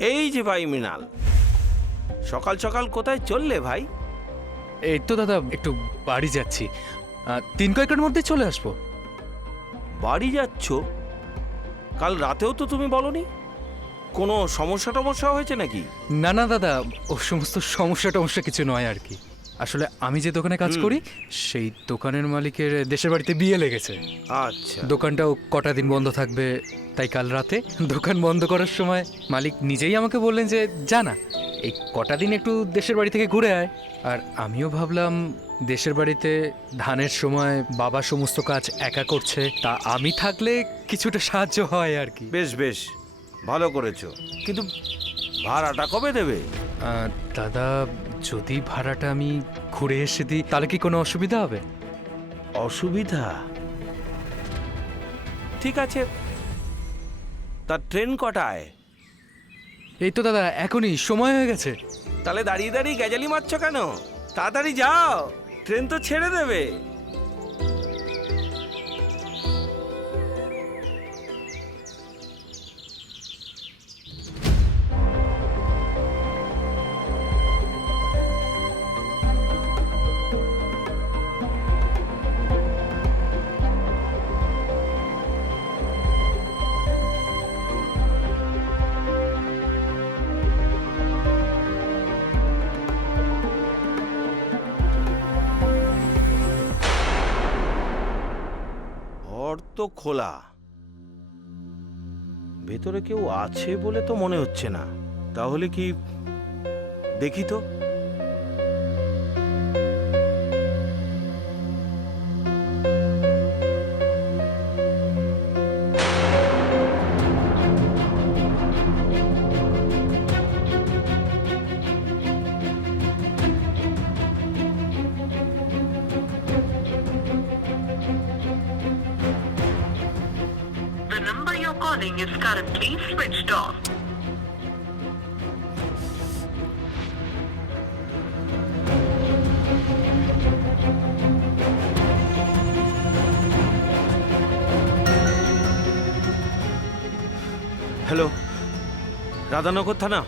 এই যে ভাই মৃণাল সকাল সকাল কোথায় চললে ভাই? এই তো দাদা একটু বাড়ি যাচ্ছি। আহ, তিন কয়েকের মধ্যে চলে আসব। বাড়ি যাচ্ছ? কাল রাতেও তো তুমি বলনি? কোনো সমস্যা টমস্যা হয়েছে নাকি? না না দাদা ও সমস্ত সমস্যা টমস্যা কিছু নয় আর কি। আসলে আমি যে দোকানে কাজ করি সেই দোকানের মালিকের দেশের বাড়িতে বিয়ে লেগেছে। আচ্ছা। দোকানটাও কটা দিন বন্ধ থাকবে তাই কাল রাতে দোকান বন্ধ করার সময় মালিক নিজেই আমাকে বললেন যে জানা এই কটা দিন একটু দেশের বাড়ি থেকে ঘুরে আয়। আর আমিও ভাবলাম দেশের বাড়িতে ধানের সময় বাবা সমস্ত কাজ একা করছে তা আমি থাকলে কিছুটা সাহায্য হয় আর কি। বেশ বেশ ভালো করেছ। কিন্তু ভাড়াটা কবে দেবে? দাদা যদি ভাড়াটা আমি ঘুরে এসে দিই তাহলে কি কোনো অসুবিধা হবে? অসুবিধা? ঠিক আছে। তার ট্রেন কটায়? এই তো দাদা এখনই সময় হয়ে গেছে। তাহলে দাঁড়িয়ে দাঁড়িয়ে গেজালি মারছো কেন? তাড়াতাড়ি যাও ট্রেন তো ছেড়ে দেবে। ঘর তো খোলা। ভেতরে কেউ আছে বলে তো মনে হচ্ছে না। তাহলে কি দেখি তো? number you're calling is currently switched off. Hello Radhanagar থানা